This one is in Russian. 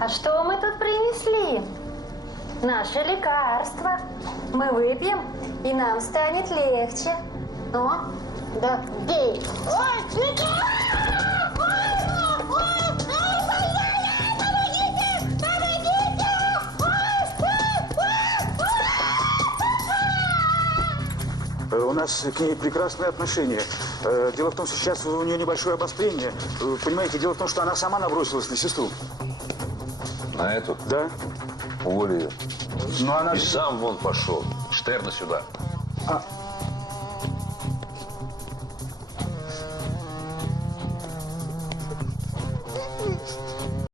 А что мы тут принесли? Наше лекарство. Мы выпьем, и нам станет легче. О, да, пей. У нас к ней прекрасные отношения. Дело в том, что сейчас у нее небольшое обострение. Понимаете, дело в том, что она сама набросилась на сестру. На эту? Да. Уволи ее. Но она... И сам вон пошел. Штерна сюда.